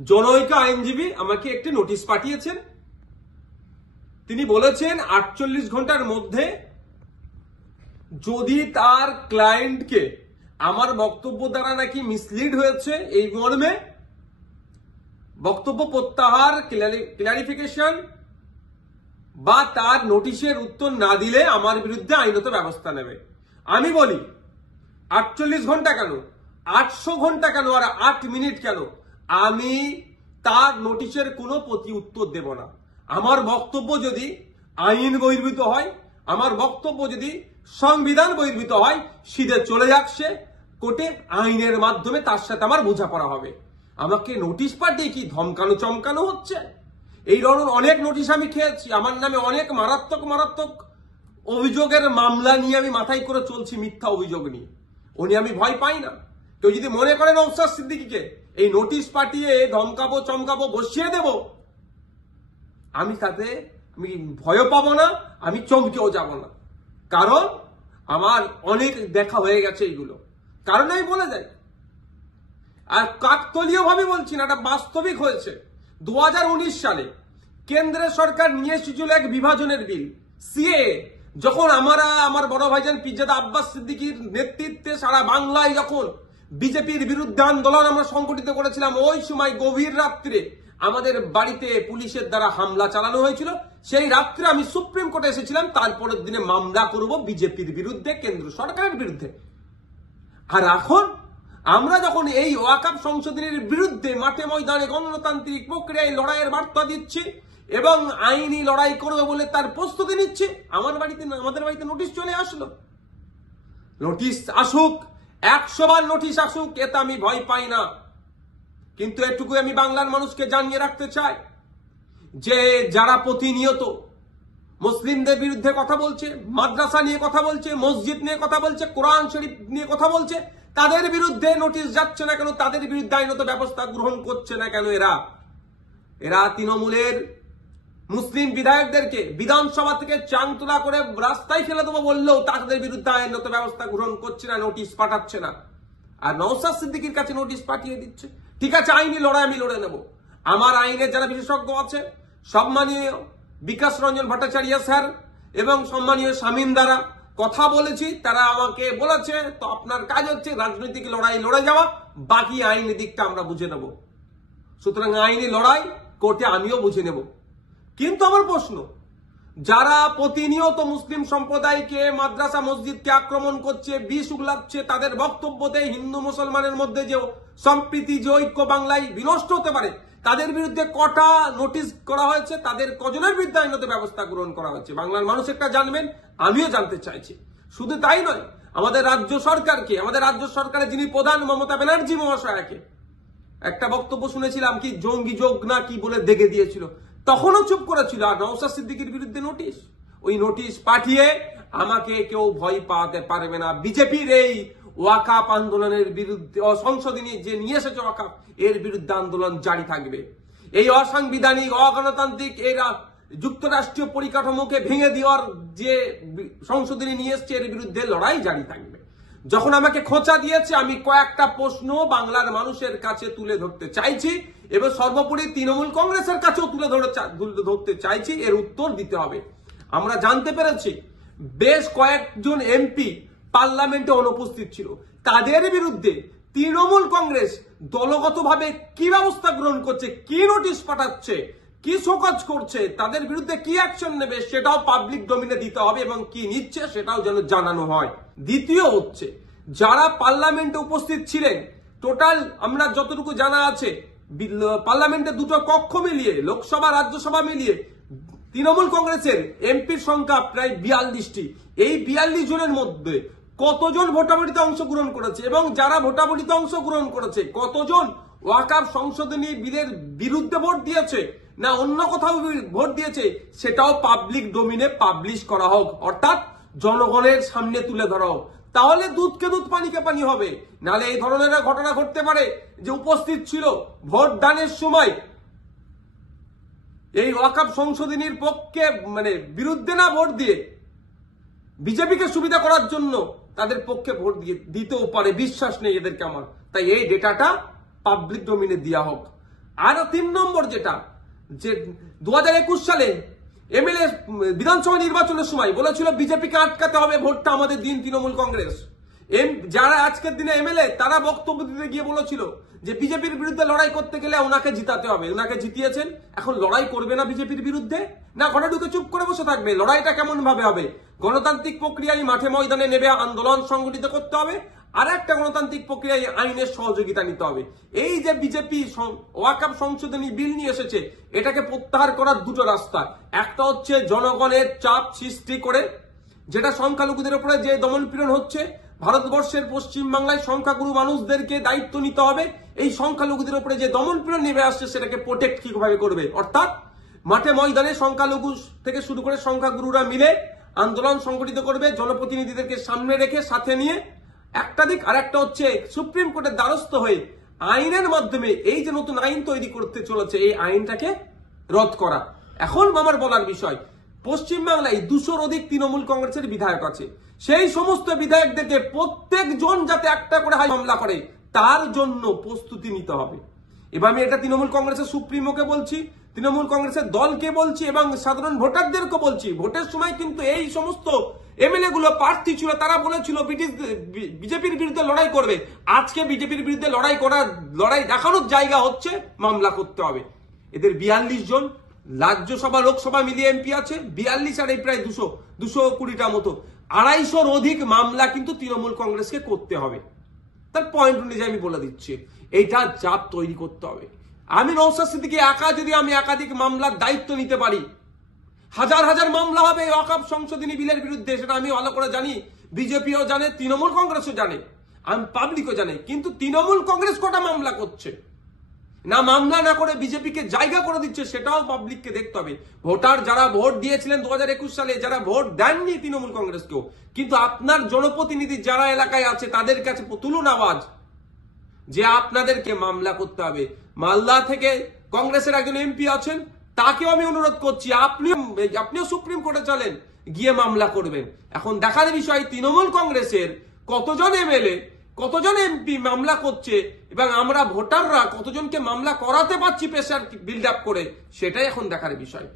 জনৈক আইনজীবী আমাকে একটি নোটিশ পাঠিয়েছেন। তিনি বলেছেন 48 ঘন্টার মধ্যে যদি তার ক্লায়েন্টকে আমার বক্তব্য দ্বারা নাকি মিসলিড হয়েছে এই মর্মে বক্তব্য প্রত্যাহার, ক্লারিফিকেশন বা তার নোটিশের উত্তর না দিলে আমার বিরুদ্ধে আইনত ব্যবস্থা নেবে। আমি বলি 48 ঘন্টা কেন, 800 ঘন্টা কেন, আর 8 মিনিট কেন, আমি তার নোটিশের কোনো প্রতি উত্তর দেব না। আমার বক্তব্য যদি আইন বহির্ভূত হয়, আমার বক্তব্য যদি সংবিধান বহির্ভূত হয়, সিধে চলে যাক সে কোর্টে, আইনের মাধ্যমে তার সাথে আমার বোঝাপড়া হবে। আমাকে নোটিশ পাঠিয়ে কি ধমকানো চমকানো হচ্ছে? এই ধরনের অনেক নোটিশ আমি খেয়েছি। আমার নামে অনেক মারাত্মক মারাত্মক অভিযোগের মামলা নিয়ে আমি মাথায় করে চলছি, মিথ্যা অভিযোগ নিয়ে। উনি আমি ভয় পাই না। কেউ যদি মনে করেন নওশাদ সিদ্দিকীকে এই নোটিশ পাঠিয়ে ধমকাবো চমকাবো বসিয়ে দেব, আমি তাতে আমি ভয় পাবো না, আমি চমকেও যাব না। কারণ আমার অনেক দেখা হয়ে গেছে এইগুলো। কারণ আমি বলে যাই, আর কাকতলীয় ভাবে বলছি না, এটা বাস্তবিক হয়েছে। 2019 সালে কেন্দ্রের সরকার নিয়ে এসেছিল এক বিভাজনের বিল, সিএ। যখন আমার বড় ভাইজান পিরজাদা আব্বাস সিদ্দিকীর নেতৃত্বে সারা বাংলায় যখন বিজেপির বিরুদ্ধে আন্দোলন আমরা সংগঠিত করেছিলাম, ওই সময় গভীর রাত্রে আমাদের বাড়িতে পুলিশের দ্বারা হামলা চালানো হয়েছিল। সেই রাত্রে আমি সুপ্রিম কোর্টে এসেছিলাম, তারপরের দিনে মামলা করব বিজেপির বিরুদ্ধে, কেন্দ্র সরকারের বিরুদ্ধে। আর এখন আমরা যখন এই ওয়াকফ সংশোধনের বিরুদ্ধে মাঠে ময়দানে গণতান্ত্রিক প্রক্রিয়ায় লড়াইয়ের বার্তা দিচ্ছি এবং আইনি লড়াই করবে বলে তার প্রস্তুতি নিচ্ছে, আমাদের বাড়িতে নোটিশ চলে আসলো। নোটিশ আসুক, 100 বার নোটিশ আসুক, এতে আমি ভয় পাই না। কিন্তু এটুকু আমি বাংলার মানুষকে জানিয়ে রাখতে চাই যে যারা প্রতিনিয়ত মুসলিমদের বিরুদ্ধে কথা বলছে, মাদ্রাসা নিয়ে কথা বলছে, মসজিদ নিয়ে কথা বলছে, কোরআন শরীফ নিয়ে কথা বলছে, তাদের বিরুদ্ধে নোটিশ যাচ্ছে না কেন, তাদের বিরুদ্ধে আইনত ব্যবস্থা গ্রহণ করছে না কেন? এরা তৃণমূলের মুসলিম বিধায়কদেরকে বিধানসভা থেকে চাংতলা করে রাস্তায় ফেলে দেবো বললেও তাদের বিরুদ্ধে আইনত ব্যবস্থা গ্রহণ করছে না, নোটিশ পাঠাচ্ছে না। আর নওশাদ সিদ্দিকীর কাছে নোটিশ পাঠিয়ে দিচ্ছে। ঠিক আছে, আইনি লড়াই আমি লড়ে নেব। আমার আইনের যারা বিশেষজ্ঞ আছে, সম্মানীয় বিকাশ রঞ্জন ভট্টাচার্য স্যার এবং সম্মানীয় শামীম দ্বারা কথা বলেছি, তারা আমাকে বলেছে তো আপনার কাজ হচ্ছে রাজনৈতিক লড়াই লড়ে যাওয়া, বাকি আইনি দিকটা আমরা বুঝে নেব। সুতরাং আইনি লড়াই কোর্টে আমিও বুঝে নেব। কিন্তু আমার প্রশ্ন, যারা প্রতিনিয়ত মুসলিম সম্প্রদায়কে, মাদ্রাসা মসজিদকে আক্রমণ করছে, বিষ উগলাচ্ছে, তাদের বক্তব্যতে হিন্দু মুসলমানের মধ্যে যে সম্প্রীতি, যে ঐক্য বাংলায় বিনষ্ট হতে পারে, তাদের বিরুদ্ধে কটা নোটিশ করা হয়েছে, তাদের কজনের বিরুদ্ধে আইনত ব্যবস্থা গ্রহণ করা হয়েছে, বাংলার মানুষ একটা জানবেন, আমিও জানতে চাইছি। শুধু তাই নয়, আমাদের রাজ্য সরকারকে, আমাদের রাজ্য সরকারের যিনি প্রধান মমতা ব্যানার্জি মহাশয়াকে একটা বক্তব্য শুনেছিলাম, কি জঙ্গি যোগ না কি বলে দেখে দিয়েছিল, তখনও চুপ করেছিল। আর নওশাদ সিদ্দিকীর বিরুদ্ধে নোটিশ, ওই নোটিশ পাঠিয়ে আমাকে কেউ ভয় পাওয়াতে পারবে না। বিজেপির এই ওয়াকফ আন্দোলনের বিরুদ্ধে, সংশোধনী যে নিয়ে এসেছে ওয়াকফ, এর বিরুদ্ধে আন্দোলন জারি থাকবে। এই অসাংবিধানিক, অগণতান্ত্রিক এই যুক্তরাষ্ট্রীয় পরিকাঠামোকে ভেঙে দেওয়ার যে সংশোধনী নিয়ে এসছে, এর বিরুদ্ধে লড়াই জারি থাকবে। যখন আমাকে খোঁচা দিয়েছে, আমি কয়েকটা প্রশ্ন বাংলার মানুষের কাছে তুলে ধরতে চাইছি এবং সর্বোপরি তৃণমূল কংগ্রেসের কাছেও তুলে ধরতে চাইছি, এর উত্তর দিতে হবে। আমরা জানতে পেরেছি বেশ কয়েকজন এমপি পার্লামেন্টে অনুপস্থিত ছিল, তাদের বিরুদ্ধে তৃণমূল কংগ্রেস দলগতভাবে কি ব্যবস্থা গ্রহণ করছে, কি নোটিশ পাঠাচ্ছে, কি শোকজ করছে, তাদের বিরুদ্ধে কি অ্যাকশন নেবে, সেটাও পাবলিক ডোমিনে দিতে হবে এবং কি নিচ্ছে সেটাও যেন জানানো হয়। দ্বিতীয় হচ্ছে, যারা পার্লামেন্টে উপস্থিত ছিলেন, টোটাল আমরা যতটুকু জানা আছে, পার্লামেন্টে দুটো কক্ষ মিলিয়ে, লোকসভা রাজ্যসভা মিলিয়ে তৃণমূল কংগ্রেসের এমপির সংখ্যা প্রায় 42টি। এই 42 জনের মধ্যে কতজন ভোটাভুটিতে অংশগ্রহণ করেছে এবং যারা ভোটাভুটিতে অংশগ্রহণ করেছে কতজন ওয়াকফ সংশোধনী বিলের বিরুদ্ধে ভোট দিয়েছে না অন্য কোথাও ভোট দিয়েছে, সেটাও পাবলিক ডোমিনে পাবলিশ করা হোক, অর্থাৎ জনগণের সামনে তুলে ধরা হোক। তাহলে দুধকে দুধ, পানিকে পানি হবে। নাহলে এই ধরনের ঘটনা ঘটতে পারে যে উপস্থিত ছিল ভোট দানের সময় এই ওয়াকফ সংশোধনীর পক্ষে, বিরুদ্ধে না ভোট দিয়ে বিজেপিকে সুবিধা করার জন্য তাদের পক্ষে ভোট দিতেও পারে, বিশ্বাস নেই এদেরকে আমার। তাই এই ডেটাটা পাবলিক ডোমিনে দেওয়া হোক। আর 3 নম্বর যেটা, যে 2021 সালে এমএলএ বিধানসভা নির্বাচনের সময় বলেছিল বিজেপিকে আটকাতে হবে, ভোটটা আমাদের দিন তৃণমূল কংগ্রেস। যারা আজকের দিনে এমএলএ তারা বক্তব্য দিতে গিয়ে বলেছিল যে বিজেপির বিরুদ্ধে লড়াই করতে গেলে ওনাকে জিতাতে হবে, ওনাকে জিতিয়েছেন। এখন লড়াই করবে না বিজেপির বিরুদ্ধে, না ঘরে ঢুকে চুপ করে বসে থাকবে? লড়াইটা কেমন ভাবে হবে? গণতান্ত্রিক প্রক্রিয়ায় মাঠে ময়দানে নেবে আন্দোলন সংগঠিত করতে হবে, আর একটা গণতান্ত্রিক প্রক্রিয়ায় আইনের সহযোগিতা নিতে হবে। এই যে বিজেপি ওয়াকফ সংশোধনী বিল নিয়ে এসেছে, এটাকে প্রত্যাহার করার দুটো রাস্তা। একটা হচ্ছে জনগণের চাপ সৃষ্টি করে, যেটা সংখ্যালঘুদের উপরে যে দমনপীড়ন হচ্ছে, ভারতবর্ষের পশ্চিমবাংলায় সংখ্যাগুরু মানুষদেরকে দায়িত্ব নিতে হবে। এই সংখ্যালঘুদের উপরে যে দমনপীড়ন নেমে আসছে সেটাকে প্রোটেক্ট কিভাবে করবে, অর্থাৎ মাঠে ময়দানে সংখ্যালঘু থেকে শুরু করে সংখ্যাগুরুরা মিলে আন্দোলন সংগঠিত করবে, জনপ্রতিনিধিদেরকে সামনে রেখে সাথে নিয়ে একটা দিক। আর একটা হচ্ছে সুপ্রিম কোর্টের দ্বারস্থ হয়ে আইনের মাধ্যমে এই যে নতুন আইন তৈরি করতে চলেছে, এই আইনটাকে রদ করা। এখন আমার বলার বিষয়, পশ্চিমবাংলায় 200-র অধিক তৃণমূল কংগ্রেসের বিধায়ক আছে। সেই সমস্ত বিধায়কদেরকে প্রত্যেকজন যাতে একটা করে মামলা করে তার জন্য প্রস্তুতি নিতে হবে। এবার আমি এটা তৃণমূল কংগ্রেসের সুপ্রিমোকে বলছি, তৃণমূল কংগ্রেসের দলকে বলছি এবং সাধারণ ভোটারদেরকে বলছি। ভোটের সময় কিন্তু এই সমস্ত এমএলএ গুলো প্রার্থী ছিল, তারা বলেছিল বিজেপির বিরুদ্ধে লড়াই করবে। আজকে বিজেপির বিরুদ্ধে লড়াই দেখানোর জায়গা হচ্ছে মামলা করতে হবে। এদের 42 জন রাজ্যসভা লোকসভা মিলিয়ে এমপি আছে, 42 আর এই প্রায় 220টা মতো, 250-র অধিক মামলা কিন্তু তৃণমূল কংগ্রেসকে করতে হবে। তার পয়েন্ট অনুযায়ী আমি বলে দিচ্ছি, এইটা চাপ তৈরি করতে হবে। আমি নওশাদ সিদ্দিকী একা যদি আমি একাধিক মামলার দায়িত্ব নিতে পারি, হাজার হাজার মামলা হবে ওয়াকফ সংশোধনী বিলের বিরুদ্ধে, সেটা আমি ভালো করে জানি, বিজেপিও জানে, তৃণমূল কংগ্রেসও জানে, আমি পাবলিকও জানে। কিন্তু তৃণমূল কংগ্রেস কটা মামলা করছে, না মামলা না করে বিজেপিকে জায়গা করে দিচ্ছে, সেটাও পাবলিককে দেখতে হবে। ভোটার যারা ভোট দিয়েছিলেন 2021 সালে, যারা ভোট দেননি তৃণমূল কংগ্রেসকেও, কিন্তু আপনার জনপ্রতিনিধি যারা এলাকায় আছে তাদের কাছে তুলুন আওয়াজ যে আপনাদেরকে মামলা করতে হবে। মালদা থেকে কংগ্রেসের একজন এমপি আছেন, তাকেও আমি অনুরোধ করছি আপনিও সুপ্রিম কোর্টে চলেন, গিয়ে মামলা করবেন। এখন দেখার বিষয় তৃণমূল কংগ্রেসের কতজন এমএলএ কতজন এমপি মামলা করছে এবং আমরা ভোটাররা কতজনকে মামলা করাতে পারছি প্রেসার বিল্ড আপ করে, সেটাই এখন দেখার বিষয়।